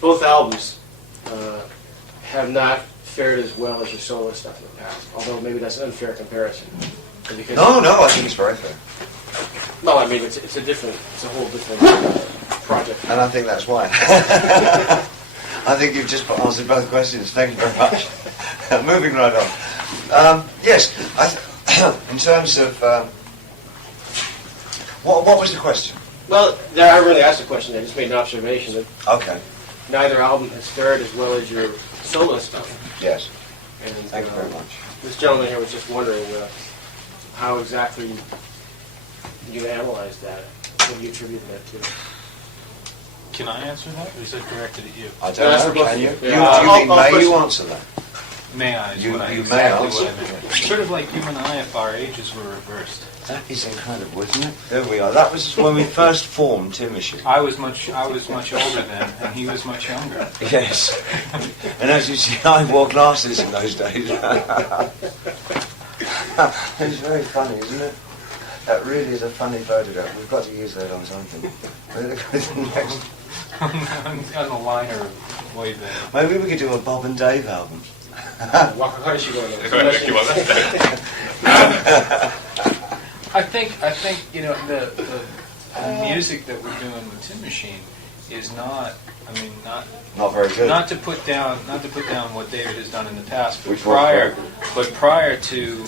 both albums have not fared as well as your solo stuff in the past. Although maybe that's an unfair comparison. Because No, I think it's very fair. well, I mean, it's a whole different project. And I think that's why. I think you've just answered both questions. Thank you very much. Moving right on. Yes, in terms of... what was the question? Well, I really asked a question. I just made an observation that Okay. neither album has fared as well as your solo stuff. Yes. And, Thank you very much. This gentleman here was just wondering how exactly you analyze that. What do you attribute that to? Can I answer that, or is that directed at you? I No, that's don't for know. both Can of you? you. You, Yeah. you mean may you answer that? May I? Is You- what I, you may exactly answer. what I meant. Sort of like you and I, if our ages were reversed. That is incredible, isn't it? There we are. That was when we first formed Tin Machine. I was much older then, and he was much younger. Yes. And as you see, I wore glasses in those days. It's very funny, isn't it? That really is a funny photograph. We've got to use that on something. Next. On the liner of way there. Maybe we could do a Bob and Dave album. How does she go in I think you know the music that we're doing with Tin Machine is not. I mean, Not very good. not to put down what David has done in the past, but Which was prior to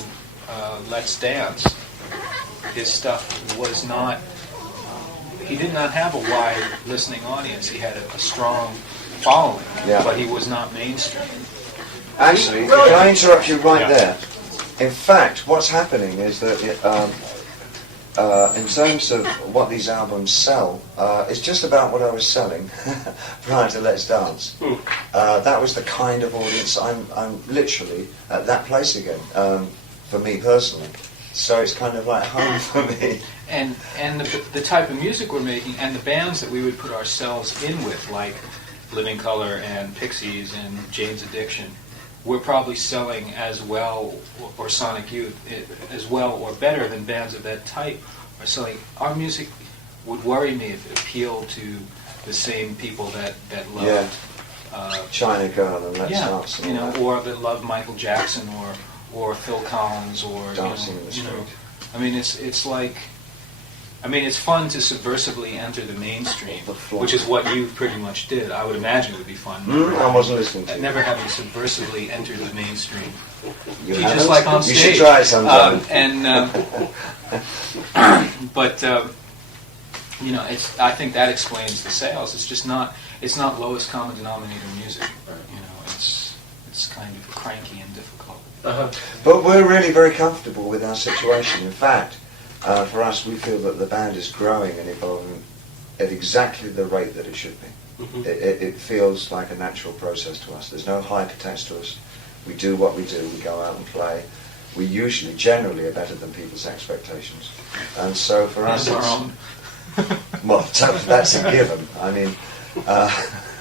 Let's Dance, his stuff was not. He did not have a wide listening audience. He had a strong following, Yeah. but he was not mainstream. Actually, can I interrupt you right there? In fact, what's happening is that in terms of what these albums sell, it's just about what I was selling prior to Let's Dance. That was the kind of audience I'm literally at that place again, for me personally. So it's kind of like home for me. And the type of music we're making, and the bands that we would put ourselves in with, like Living Colour and Pixies and Jane's Addiction, we're probably selling as well, or Sonic Youth, as well or better than bands of that type are selling. Our music would worry me if it appealed to the same people that loved China Girl and Let's yeah, Dance. And you all know, that. or that loved Michael Jackson or Phil Collins or Dancing in the you know. Street. I mean, it's like. I mean, it's fun to subversively enter the mainstream, which is what you pretty much did. I would imagine it would be fun. I wasn't listening to you. Never having subversively entered the mainstream. You just haven't? like on You stage. should try it sometime. But you know, I think that explains the sales. It's just not. It's not lowest common denominator music. You know, it's kind of cranky and difficult. But we're really very comfortable with our situation. In fact, for us, we feel that the band is growing and evolving at exactly the rate that it should be. It feels like a natural process to us. There's no hype attached to us. We do what we do. We go out and play. We usually, generally, are better than people's expectations. And so for us, And our own. well, that's a given. I mean,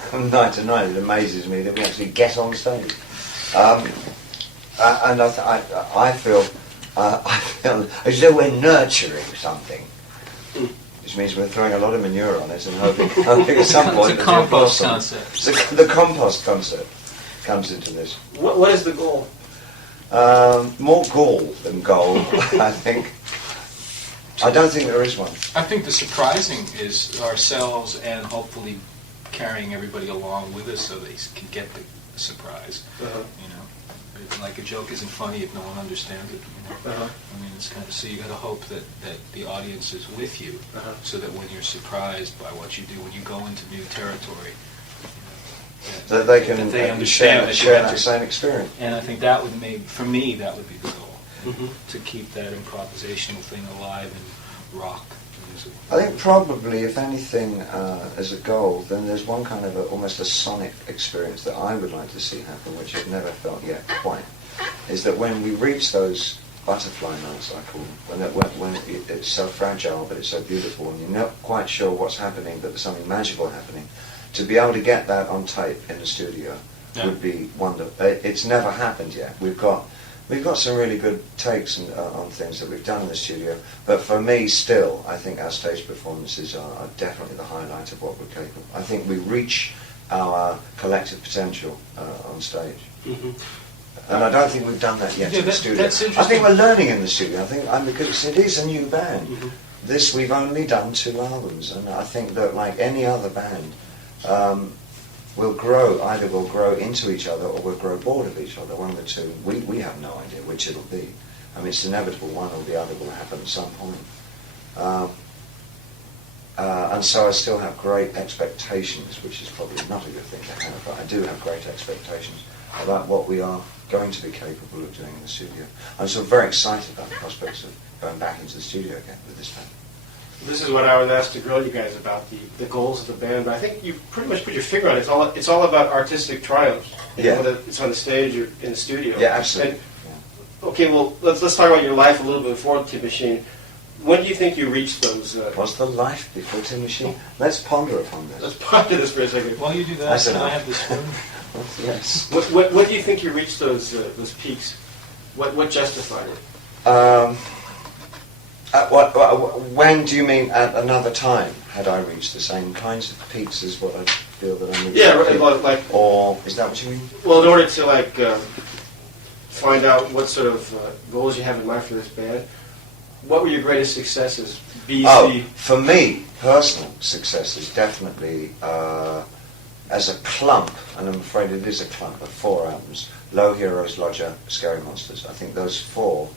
from night to night, it amazes me that we actually get on stage. And I feel as though we're nurturing something, which means we're throwing a lot of manure on it and hoping at some point It's a it'll compost blossom. concept. The compost concept comes into this. What is the goal? More gall than goal, I think. I don't think there is one. I think the surprising is ourselves and hopefully carrying everybody along with us so they can get the surprise. You know, like a joke isn't funny if no one understands it. You know? I mean, it's kind of so you got to hope that the audience is with you, so that when you're surprised by what you do, when you go into new territory, That they can that they understand share that same experience. And I think that would make, for me, that would be the goal, to keep that improvisational thing alive and rock music. I think probably, if anything, as a goal, then there's one kind of almost a sonic experience that I would like to see happen, which I've never felt yet quite, is that when we reach those butterfly notes, I call them, when it's so fragile but it's so beautiful, and you're not quite sure what's happening, but there's something magical happening, to be able to get that on tape in the studio would be wonderful. It's never happened yet. We've We've got some really good takes on things that we've done in the studio, but for me still, I think our stage performances are definitely the highlight of what we're capable. I think we reach our collective potential on stage. Mm-hmm. And I don't think we've done that yet in the studio. That's interesting. I think we're learning in the studio. I think because it is a new band. Mm-hmm. This, we've only done 2 albums, and I think that like any other band, we'll grow, either we'll grow into each other or we'll grow bored of each other, one of the two. We have no idea which it'll be. I mean, it's inevitable one or the other will happen at some point. And so I still have great expectations, which is probably not a good thing to have, but I do have great expectations about what we are going to be capable of doing in the studio. I'm so very excited about the prospects of going back into the studio again with this band. This is what I was asked to grill you guys about, the goals of the band, but I think you pretty much put your finger on it. It's all about artistic triumphs. Yeah. Whether it's on the stage or in the studio. Yeah, absolutely. And, okay, well, let's talk about your life a little bit before Tin Machine. When do you think you reached those... Was the life before Tin Machine? Let's ponder upon this. Let's ponder this for a second. While you do that, That's can I enough. have this spoon? Yes. When do you think you reached those peaks? What justified it? When do you mean at another time? Had I reached the same kinds of peaks as what I feel that I'm reaching? Yeah, like... Or is that what you mean? Well, in order to find out what sort of goals you have in mind for this band, what were your greatest successes? B, C? For me, personal successes definitely as a clump, and I'm afraid it is a clump of 4 albums: Low Heroes, Lodger, Scary Monsters. I think those 4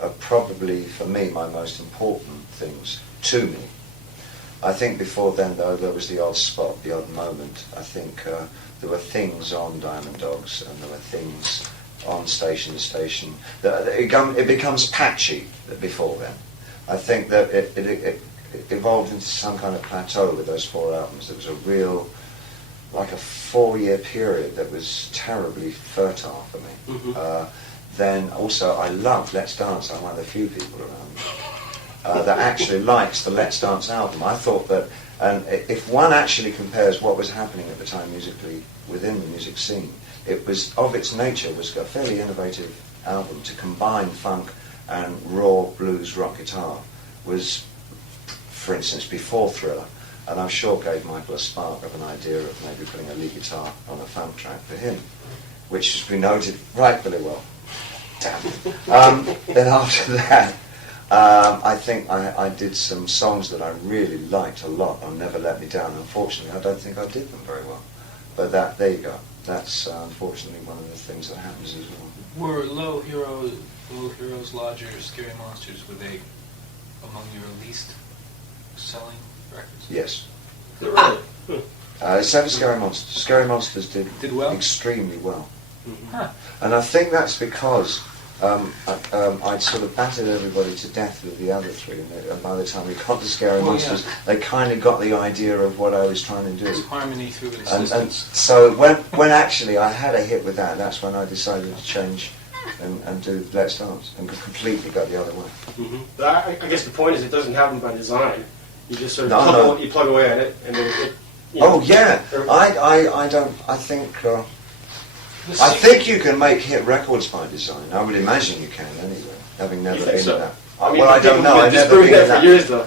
are probably, for me, my most important things to me. I think before then, though, there was the odd spot, the odd moment. I think there were things on Diamond Dogs, and there were things on Station to Station. It becomes patchy before then. I think that it evolved into some kind of plateau with those 4 albums. There was a real, like a 4-year period that was terribly fertile for me. Mm-hmm. Then also I loved Let's Dance. I'm one of the few people around that actually likes the Let's Dance album. I thought that, and if one actually compares what was happening at the time musically within the music scene, it was, of its nature, was a fairly innovative album to combine funk and raw blues rock guitar. Was, for instance, before Thriller, and I'm sure gave Michael a spark of an idea of maybe putting a lead guitar on a funk track for him, which has been noted rightfully well. Damn. Then after that, I think I did some songs that I really liked a lot on Never Let Me Down. Unfortunately, I don't think I did them very well. But there you go. That's unfortunately one of the things that happens as well. Were Low Heroes, Lodger, Scary Monsters, were they among your least selling records? Yes. Really? Except for Scary Monsters. Scary Monsters did well? extremely well. Mm-hmm. Huh. And I think that's because I'd sort of battered everybody to death with the other 3, and by the time we got to Scary Monsters, they kind of got the idea of what I was trying to do. There's harmony through And existence. so when actually I had a hit with that, that's when I decided to change and do Let's Dance, and completely go the other way. Mm-hmm. I guess the point is it doesn't happen by design. You just sort of No. you plug away at it, and then it Oh yeah, I don't. I think you can make hit records by design. I would imagine you can anyway, having never You think been so? in that. Well, I don't know. I've never disproving been in that that. for years, though.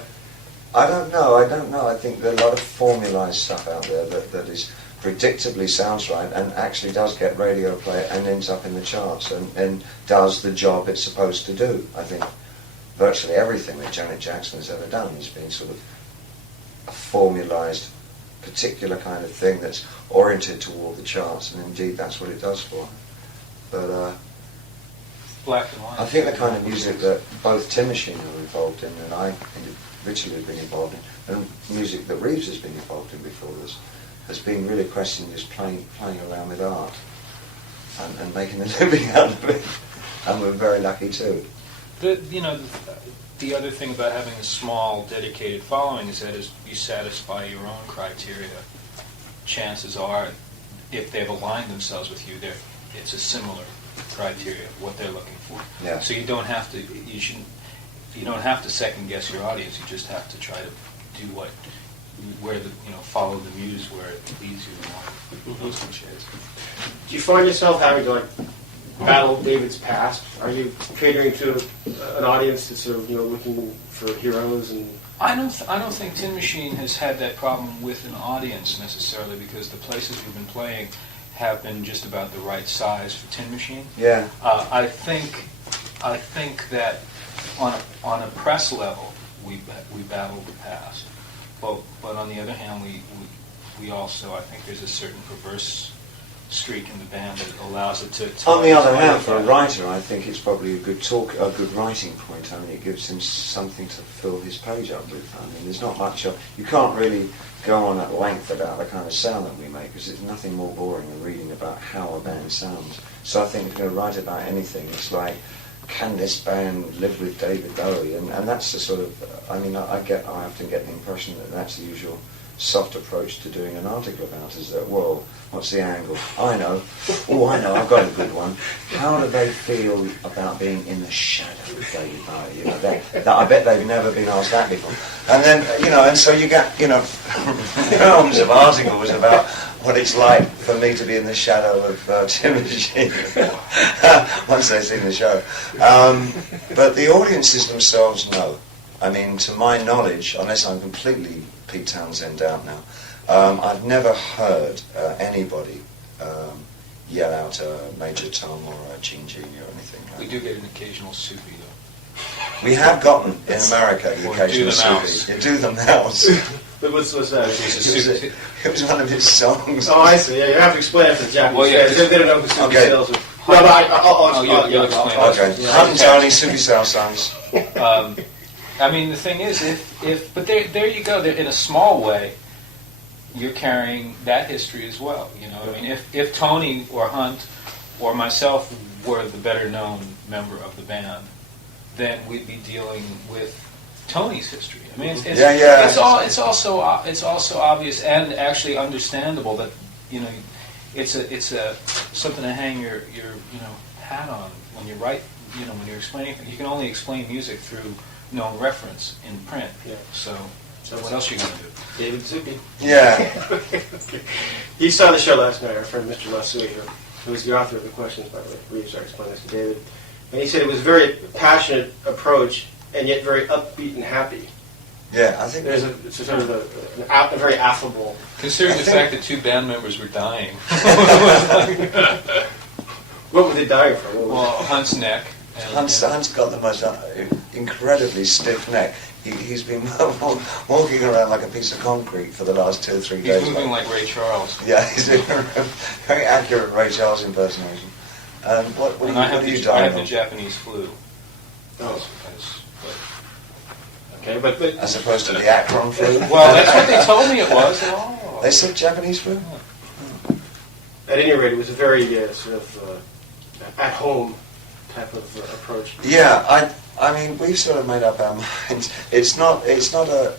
I don't know. I think there are a lot of formalized stuff out there that is predictably sounds right and actually does get radio play and ends up in the charts and does the job it's supposed to do. I think virtually everything that Janet Jackson has ever done has been sort of a formalized, particular kind of thing that's oriented toward the charts, and indeed that's what it does for her. But Black and white. I think the kind of music that both Tin Machine are involved in, and I individually have been involved in, and music that Reeves has been involved in before this, has been really a question of just playing around with art and making a living out of it. And we're very lucky too. The other thing about having a small, dedicated following is that as you satisfy your own criteria, chances are, if they've aligned themselves with you, it's a similar criteria of what they're looking for. Yeah. So you don't have to second guess your audience. You just have to try to do follow the muse where it leads you along those cliches. Do you find yourself having to battle David's past? Are you catering to an audience that's sort of looking for heroes and? I don't think Tin Machine has had that problem with an audience necessarily, because the places we've been playing have been just about the right size for Tin Machine. Yeah. I think that on a press level we battled the past, but on the other hand we also, I think there's a certain perverse streak in the band that allows it to On the other hand, for a writer, I think it's probably a good writing point. I mean, it gives him something to fill his page up with. I mean, there's not much you can't really go on at length about the kind of sound that we make, because there's nothing more boring than reading about how a band sounds. So I think if you're going to write about anything, it's like, can this band live with David Bowie? And that's the sort of, I mean, I often get the impression that that's the usual soft approach to doing an article about, is that, well, what's the angle? I know, I've got a good one. How do they feel about being in the shadow of David Bowie? I bet they've never been asked that before. And then, and so you get, films of articles about what it's like for me to be in the shadow of Tim Machine once they've seen the show. But the audiences themselves know. I mean, to my knowledge, unless I'm completely Pete Townsend out now, I've never heard anybody yell out a Major Tom or a Gene Genie or anything like that. We do get an occasional Sufi, though. We have gotten, in America, the Or occasional Do the Mouse. Sufi. You do the mouse. But what's that? It was one of his songs. Oh, I see. Yeah, you have to explain it to the Japanese Well, yeah, guys. They don't know who Suki Okay. Sales are. No, but you'll explain. Okay. Hunt and Tony, Sufi Sal songs. I mean, the thing is, but there you go. In a small way, you're carrying that history as well. I mean, if Tony or Hunt or myself were the better known member of the band, then we'd be dealing with Tony's history. I mean, it's also obvious and actually understandable that it's a something to hang your hat on when you write. When you're explaining, you can only explain music through known reference in print. Yeah. So what else are you going to do? David Zucchi. Yeah. He saw the show last night, our friend Mr. Lasui, who was the author of the questions, by the way. Reeves explained this to David. And he said it was a very passionate approach, and yet very upbeat and happy. Yeah, I think It's a sort of a very affable. Considering the fact that two band members were dying. What were they dying from? Well, Hunt's neck. Hunt's got the most incredibly stiff neck. He's been walking around like a piece of concrete for the last 2 or 3 days. He's moving like Ray Charles. Yeah, he's doing a very accurate Ray Charles impersonation. And what are you I have dying the of? Japanese flu. Oh. Okay, but As opposed to the Akron flu? Well, that's what they told me it was. Oh. They said Japanese flu? at any rate, it was a very sort of at-home type of approach. Yeah, I mean, we've sort of made up our minds. It's not a.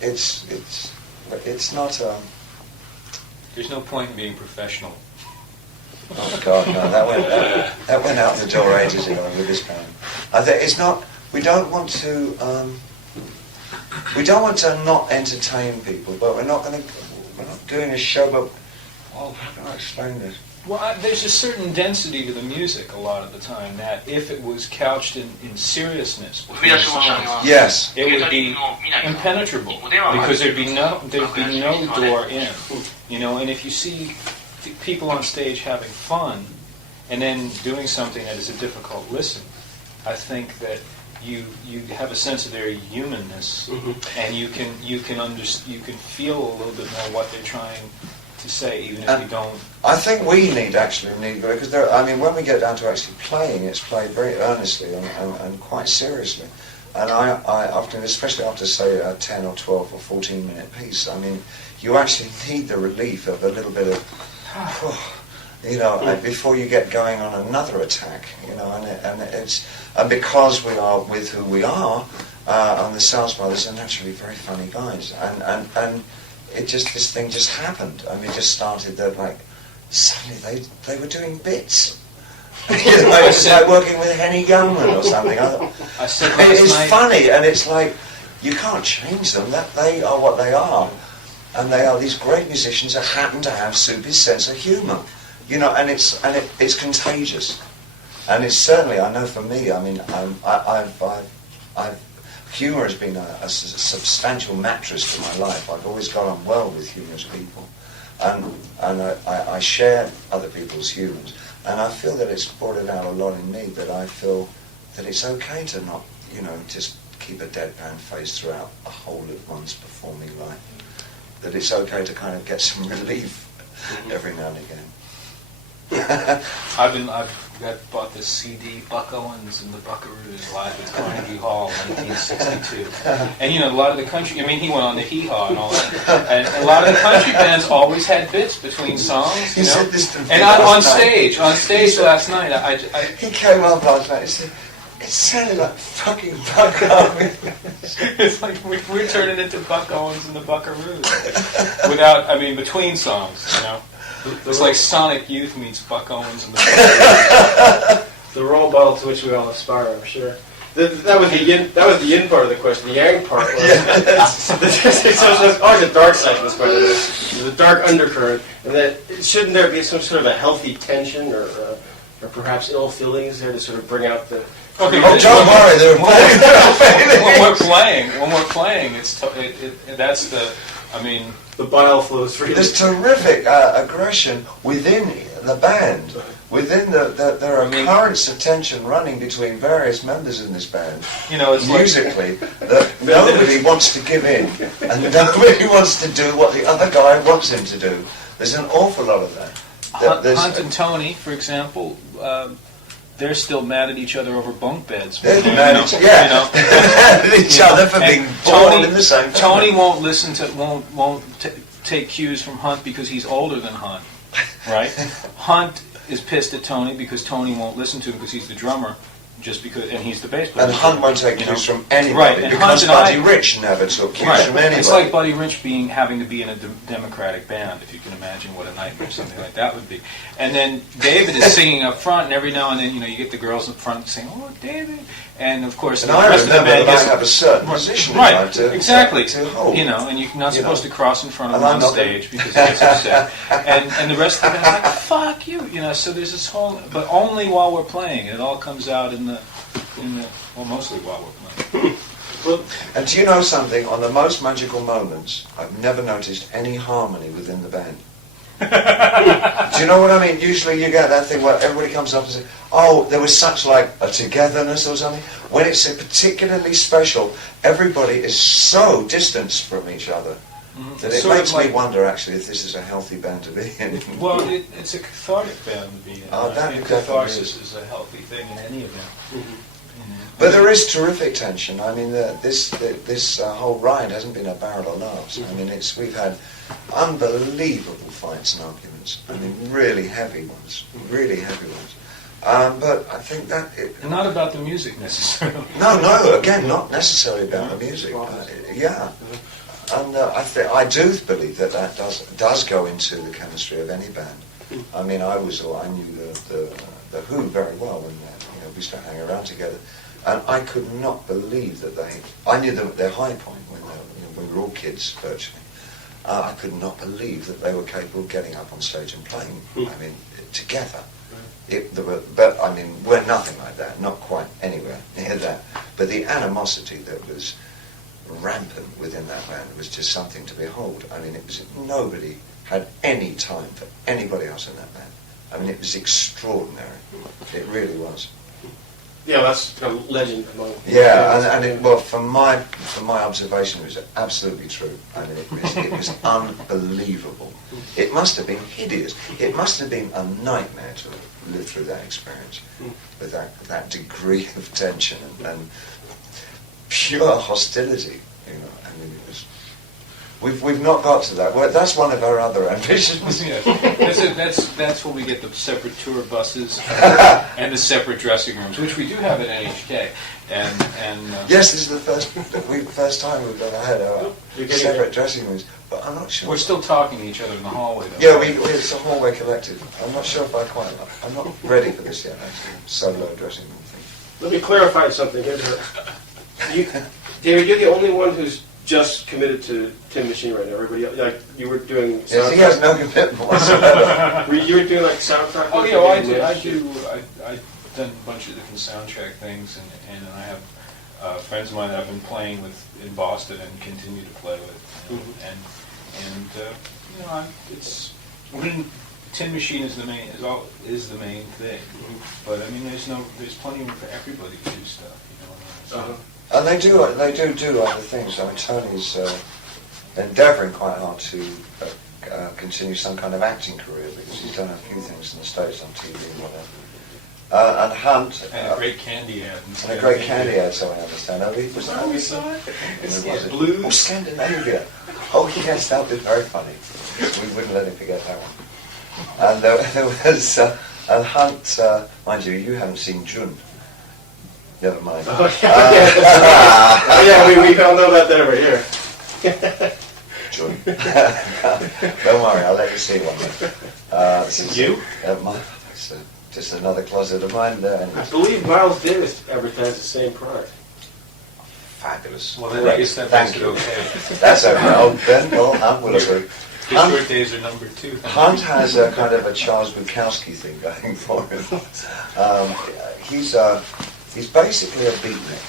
There's no point in being professional. Oh God, no! That went out the door ages ago with this band. I think it's not. We don't want to. We don't want to not entertain people, but we're not doing a show. But how can I explain this? Well, there's a certain density to the music a lot of the time that if it was couched in seriousness, Yes, it would be impenetrable because there'd be no door in, And if you see people on stage having fun and then doing something that is a difficult listen, I think that you have a sense of their humanness, and you can feel a little bit more what they're trying to say, even if you don't. I think we need because when we get down to actually playing, it's played very earnestly and quite seriously. And I often, especially after say a 10 or 12 or 14 minute piece, I mean, you actually need the relief of a little bit of, before you get going on another attack, and because we are with who we are, and the Sales Brothers are naturally very funny guys, and this thing just happened. I mean, it just started that suddenly they were doing bits. It's like working with Henny Youngman or something. It's funny, and it's like you can't change them. That they are what they are, and they are these great musicians that happen to have Soupy's sense of humour. And it's contagious. And it's certainly, I know for me, I mean, humour has been a substantial mattress to my life. I've always got on well with humorous people, and I share other people's humours, and I feel that it's brought it out a lot in me. That I feel that it's okay to not, just keep a deadpan face throughout the whole of one's performing life. That it's okay to kind of get some relief every now and again. I've bought this CD, Buck Owens and the Buckaroos live at Carnegie Hall, 1962. And a lot of the country, he went on the Hee Haw and all that. And a lot of the country bands always had bits between songs, He said this to me And on stage last night, he came up last night and said, it sounded like fucking Buck Owens. It's like we're turning into Buck Owens and the Buckaroos. Between songs, It's like Sonic Youth meets Buck Owens and the Buckaroos. The role model to which we all aspire, I'm sure. That was the yin part of the question. The yang part was there's always a dark side to this question. There's a dark undercurrent, and that shouldn't there be some sort of a healthy tension or perhaps ill feelings there to sort of bring out the. Okay, don't worry, they're when we're playing, that's the. The bile flows freely. There's terrific aggression within the band. Within there are currents of tension running between various members in this band. It's musically, that nobody wants to give in, and nobody wants to do what the other guy wants him to do. There's an awful lot of that. Hunt and Tony, for example, they're still mad at each other over bunk beds. They're mad at each other for being born in the same Tony won't listen to won't take cues from Hunt because he's older than Hunt, right? Hunt is pissed at Tony because Tony won't listen to him because he's the drummer, and he's the bass player. And Hunt won't take cues from anybody, right? And because Buddy Rich never took cues from anybody. It's like Buddy Rich having to be in a Democratic band, if you can imagine what a nightmare something like that would be. And then David is singing up front, and every now and then, you get the girls up front saying, "Oh, David," and of course, and the I rest of the remember band that gets I have a certain position, right? To Exactly. To hold. And you're not supposed to cross in front of And him I'm on not stage because he gets upset. And the rest of the band's like, "Fuck you," So there's this whole, but only while we're playing. It all comes out mostly while we're playing. And do you know something? On the most magical moments, I've never noticed any harmony within the band. Do you know what I mean? Usually you get that thing where everybody comes up and says, "Oh, there was such like a togetherness or something." When it's particularly special, everybody is so distanced from each other that it makes me wonder actually if this is a healthy band to be in. Well, it's a cathartic band to be in. Oh, I think catharsis is a healthy thing in any event. But there is terrific tension. I mean, this whole ride hasn't been a barrel of laughs. I mean, we've had unbelievable fights and arguments. I mean, really heavy ones. But I think that and not about the music necessarily. No. Again, not necessarily about the music. Yeah. And I do believe that does go into the chemistry of any band. I mean, I knew the Who very well when we started hanging around together, and I could not believe that I knew them at their high point when we were all kids virtually. I could not believe that they were capable of getting up on stage and playing. I mean, together. But I mean, we're nothing like that. Not quite anywhere near that. But the animosity that was rampant within that band was just something to behold. I mean, nobody had any time for anybody else in that band. I mean, it was extraordinary. It really was. Yeah, that's a legend among. Yeah, and from my observation, it was absolutely true. I mean, it was unbelievable. It must have been hideous. It must have been a nightmare to live through that experience with that degree of tension and pure hostility. I mean, it was. We've not got to that. Well, that's one of our other ambitions. Yeah. That's where we get the separate tour buses and the separate dressing rooms, which we do have at NHK. And yes, this is the first time we've ever had our separate dressing rooms. But I'm not sure. We're still talking to each other in the hallway, though. Yeah, it's a hallway collective. I'm not sure if I'm not ready for this yet, actually. Solo dressing room thing. Let me clarify something here. David, you're the only one who's just committed to Tin Machine right now. Everybody else, like you were doing. Yes, he has no commitment whatsoever. You were doing like soundtrack. Oh yeah, I do. done a bunch of different soundtrack things, and I have friends of mine that I've been playing with in Boston and continue to play with. It's Tin Machine is the main thing. But I mean, there's plenty of room for everybody to do stuff. And they do other things. I mean, Tony's endeavouring quite hard to continue some kind of acting career because he's done a few things in the States on TV and whatever. And Hunt. And a great candy ad. And a great candy ad, so I understand. Oh, we saw it. Was it? Blues. Oh, Scandinavia. Oh, yes, that was very funny. We wouldn't let him forget that one. And there was, and Hunt, mind you haven't seen June. Never mind. Oh, yeah, we all know about that over here. June. Don't worry, I'll let you see one. You? It's just another closet of mine there. I believe Miles Davis advertised the same product. Fabulous. Well, then I guess that makes it okay. That's okay. Oh, then, well, Hunt will agree. His short days are number 2. Hunt has a kind of a Charles Bukowski thing going for him. He's basically a beatnik,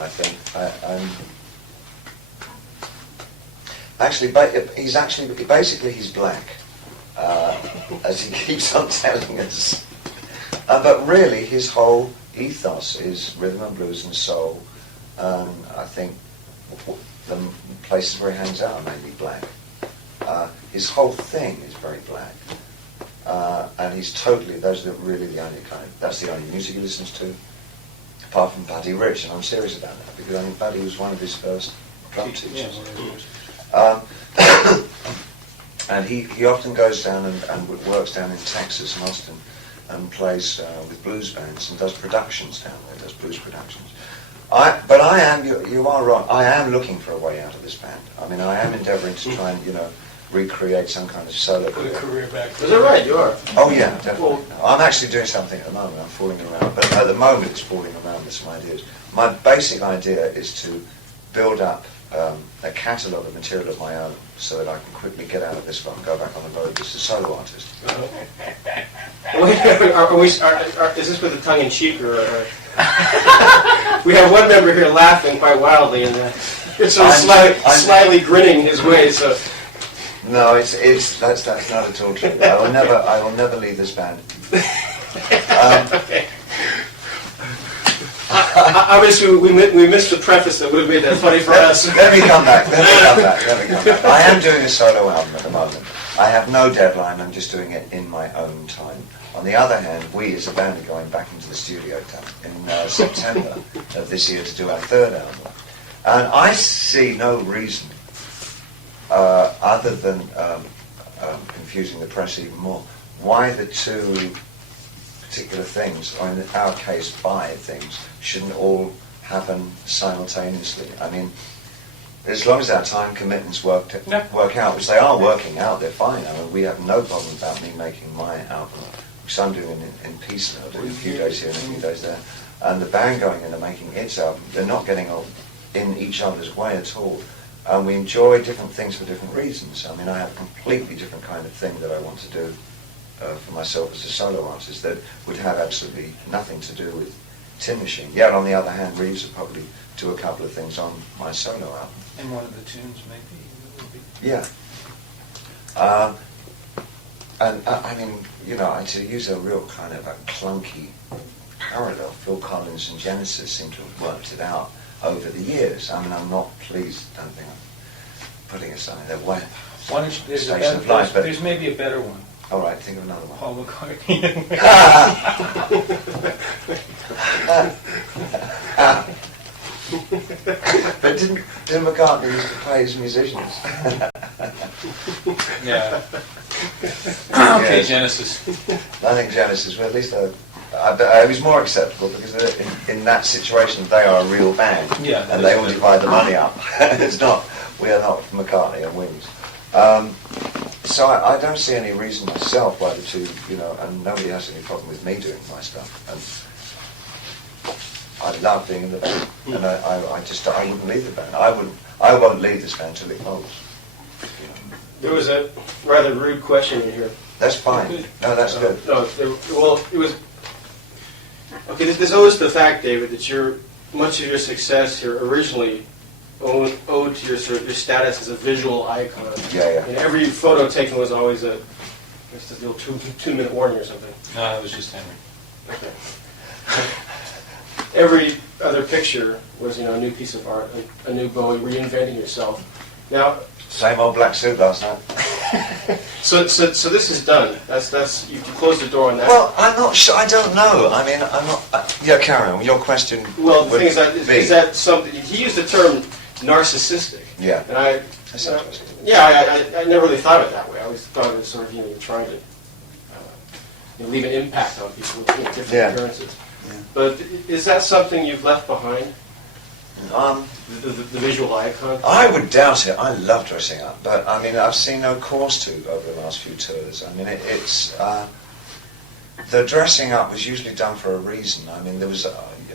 I think. He's black, as he keeps on telling us. But really, his whole ethos is rhythm and blues and soul. I think the places where he hangs out are mainly black. His whole thing is very black. And he's totally, that's the only music he listens to, apart from Buddy Rich, and I'm serious about that, because I think Buddy was one of his first drum teachers. And he often goes down and works down in Texas and Austin and plays with blues bands and does productions down there, does blues productions. You are right, I am looking for a way out of this band. I mean, I am endeavouring to try and, recreate some kind of solo career back. Is that right? You are? Oh yeah, definitely. I'm actually doing something at the moment. I'm fooling around, but at the moment it's fooling around with some ideas. My basic idea is to build up a catalogue of material of my own so that I can quickly get out of this one and go back on the road as a solo artist. Is this with a tongue-in-cheek or? We have one member here laughing quite wildly and slyly grinning his way. So. No, that's not at all true. I will never leave this band. Obviously, we missed the preface that would have made that funny for us. Let me come back. I am doing a solo album at the moment. I have no deadline. I'm just doing it in my own time. On the other hand, we as a band are going back into the studio in September of this year to do our third album. And I see no reason other than confusing the press even more, why the two particular things, or in our case, things, shouldn't all happen simultaneously. I mean, as long as our time commitments work out, which they are working out, they're fine. I mean, we have no problem about me making my album, which I'm doing in peace now, doing a few days here and a few days there, and the band going in and making its album. They're not getting in each other's way at all. And we enjoy different things for different reasons. I mean, I have a completely different kind of thing that I want to do for myself as a solo artist that would have absolutely nothing to do with Tin Machine. Yet, on the other hand, Reeves would probably do a couple of things on my solo album. And one of the tunes, maybe. Yeah. And I mean, to use a real kind of a clunky parallel, Phil Collins and Genesis seem to have worked it out over the years. I mean, I'm not pleased, don't think I'm putting aside their way. There's maybe a better one. All right, think of another one. Paul McCartney. But didn't McCartney used to play as musicians? Yeah. Okay, Genesis. I think Genesis, well, at least it was more acceptable because in that situation they are a real band, and they all divide the money up. We are not McCartney and Wings. So I don't see any reason myself why the two, and nobody has any problem with me doing my stuff. And I love being in the band, and I wouldn't leave the band. I won't leave this band till it goes. There was a rather rude question in here. That's fine. No, that's good. It was. Okay, there's always the fact, David, that much of your success here originally owed to your status as a visual icon. Yeah. And every photo taken was always a little two-minute warning or something. No, it was just Henry. Okay. Every other picture was, a new piece of art, a new Bowie, reinventing yourself. Now, Same old black suit last night. so this is done. That's you closed the door on that. Well, I'm not sure. I don't know. I mean, I'm not. Yeah, carry on. Your question. Well, the would thing is that something? He used the term narcissistic. Yeah. And I never really thought of it that way. I always thought it was sort of you're trying to leave an impact on people with different appearances. Yeah. But is that something you've left behind? The visual icon? I would doubt it. I love dressing up, but I mean, I've seen no cause to over the last few tours. I mean, it's the dressing up was usually done for a reason. I mean, there was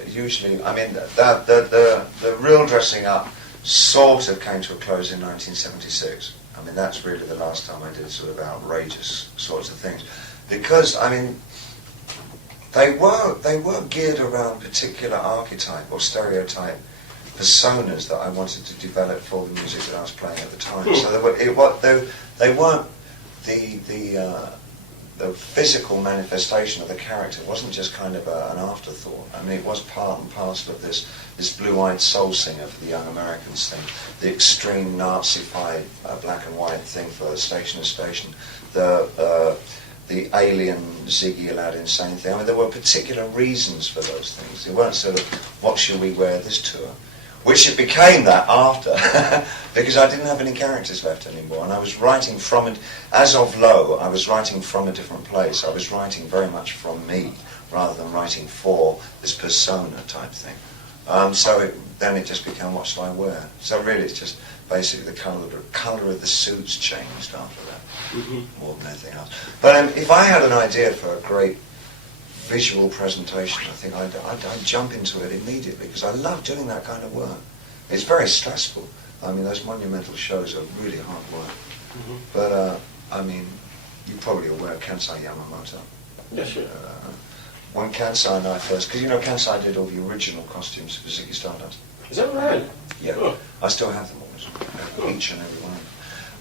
usually. I mean, the real dressing up sort of came to a close in 1976. I mean, that's really the last time I did sort of outrageous sorts of things, because I mean, they were geared around particular archetype or stereotype personas that I wanted to develop for the music that I was playing at the time. So they weren't the physical manifestation of the character. It wasn't just kind of an afterthought. I mean, it was part and parcel of this blue-eyed soul singer for the Young Americans thing, the extreme Nazi-fied black and white thing for Station to Station, the alien Ziggy Aladdin insane thing. I mean, there were particular reasons for those things. They weren't sort of, what should we wear this tour? Which it became that after, because I didn't have any characters left anymore, and I was writing from it, as of Low, I was writing from a different place. I was writing very much from me, rather than writing for this persona type thing. Then it just became, what shall I wear? So really it's just basically the colour of the suits changed after that, more than anything else. But if I had an idea for a great visual presentation, I think I'd jump into it immediately, because I love doing that kind of work. It's very stressful. I mean, those monumental shows are really hard work. But, I mean, you're probably aware of Kansai Yamamoto. Yes, sure. When Kansai and I first, because Kansai did all the original costumes for Ziggy Stardust. Is that right? Yeah. Oh. I still have them all, each and every one.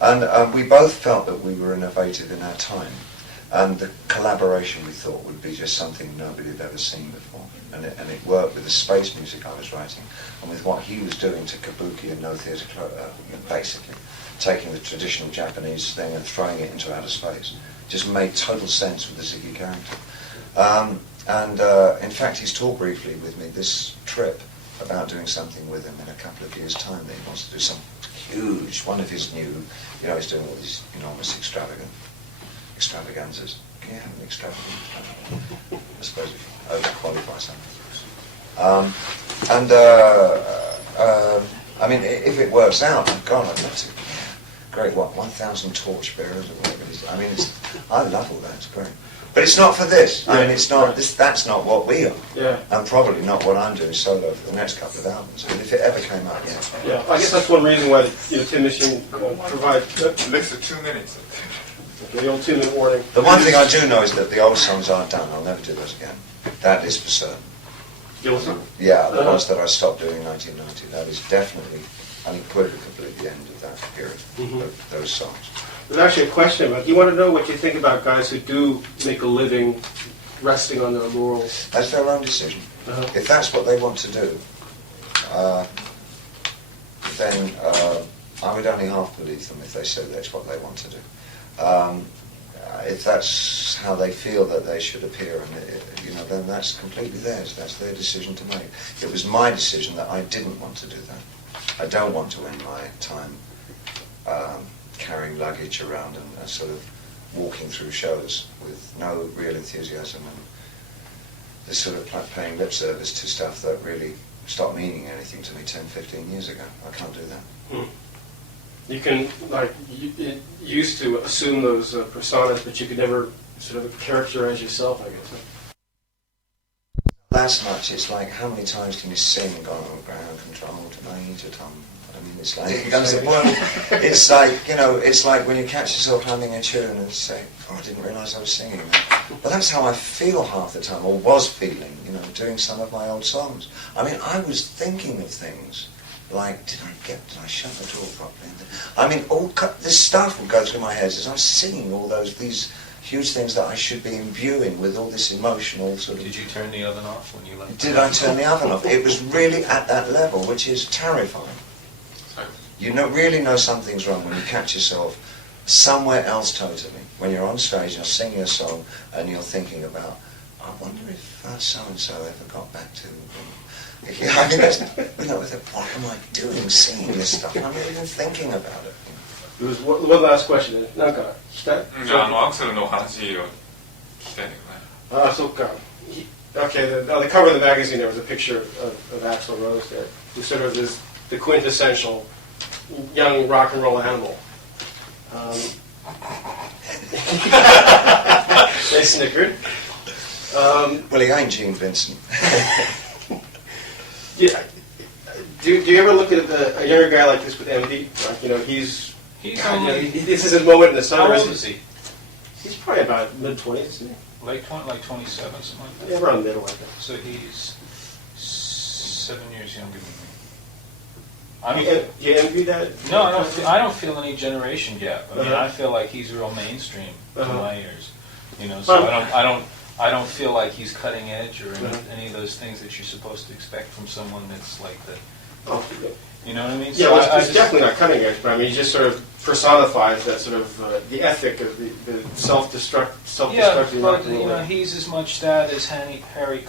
And we both felt that we were innovative in our time. And the collaboration, we thought, would be just something nobody had ever seen before. And it worked with the space music I was writing, and with what he was doing to Kabuki and No Theatre Club, basically taking the traditional Japanese thing and throwing it into outer space. Just made total sense with the Ziggy character. In fact, he's talked briefly with me this trip about doing something with him in a couple of years' time. That he wants to do some huge, one of his new, he's doing all these enormous extravaganzas. Can you have an extravagant? I suppose if you overqualify something. I mean, if it works out, God, I'd love to. Great, 1,000 torchbearers or whatever it is. I mean, I love all that. It's great. But it's not for this. I mean, it's not. That's not what we are. Yeah. And probably not what I'm doing solo for the next couple of albums. I mean, if it ever came out, yeah. Yeah. I guess that's one reason why Tim Mission provides Next to 2 minutes. the old 2-minute warning. The one thing I do know is that the old songs aren't done. I'll never do those again. That is for certain. Yeah, the ones that I stopped doing in 1990. That is definitely, unequivocally the end of that period, of those songs. There's actually a question about, do you want to know what you think about guys who do make a living resting on their laurels? That's their own decision. If that's what they want to do, then I would only half believe them if they said that's what they want to do. If that's how they feel that they should appear, and then that's completely theirs. That's their decision to make. It was my decision that I didn't want to do that. I don't want to end my time carrying luggage around and sort of walking through shows with no real enthusiasm and this sort of paying lip service to stuff that really stopped meaning anything to me 10, 15 years ago. I can't do that. You can, you used to assume those personas, but you could never sort of characterize yourself, I guess. That's much. It's like, how many times can you sing, ground control to major tom? I mean, It's like, it's like, you know, it's like when you catch yourself humming a tune and say, oh, I didn't realise I was singing that. But that's how I feel half the time, or was feeling, you know, doing some of my old songs. I mean, I was thinking of things like, did I shut the door properly? I mean, this stuff would go through my head as I was singing all these huge things that I should be imbuing with all this emotional sort of... Did you turn the oven off when you left? Did I turn the oven off? It was really at that level, which is terrifying. You really know something's wrong when you catch yourself somewhere else totally. When you're on stage, you're singing a song, and you're thinking about, I wonder if so-and-so ever got back to... I mean, you know, what am I doing singing this stuff? I'm not even thinking about it. There was one last question. なんかしたい？アクセルの話を聞きたいんだけどね。そっか。Okay, on the cover of the magazine there was a picture of Axl Rose there, who sort of is the quintessential young rock and roll animal. They snickered. Well, he ain't Gene Vincent. Yeah. Do you ever look at a younger guy like this with envy? Like, you know, he's only, this is a moment in the summer. How old is he? He's probably about mid-20s, isn't he? Like 27, something like that? Yeah, around middle, I think. So he's 7 years younger than me. Do you envy that? No, I don't feel any generation gap. I mean, Uh-huh. I feel like he's real mainstream to Uh-huh. my ears. You know, so I don't feel like he's cutting edge or any of those things that you're supposed to expect from someone that's like that. Oh, you know what I mean? yeah, So well, it's definitely not cutting edge, but I mean, he just sort of personifies that sort of the ethic of the self-destructive yeah, rock but and roll. you know, he's as much that as Harry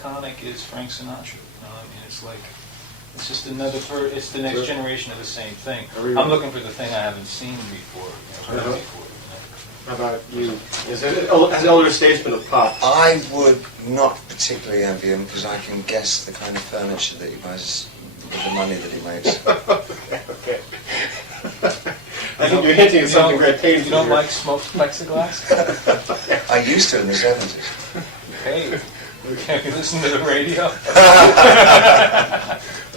Connick is Frank Sinatra. You know, I mean, it's like it's just it's the next generation of the same thing. I'm looking for the thing I haven't seen before, heard before. How about you? As an elder statesman of pop? I would not particularly envy him because I can guess the kind of furniture that he buys with the money that he makes. Okay. I think you're hinting at something very painful. You don't here. like smoked plexiglass? I used to in the 70s. Hey, can you listen to the radio?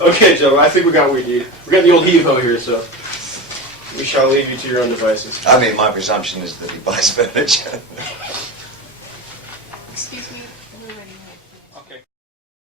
Okay, Joe, I think we got what we need. We got the old heave-ho here, so we shall leave you to your own devices. I mean, my presumption is that he buys furniture. Excuse me, we're ready.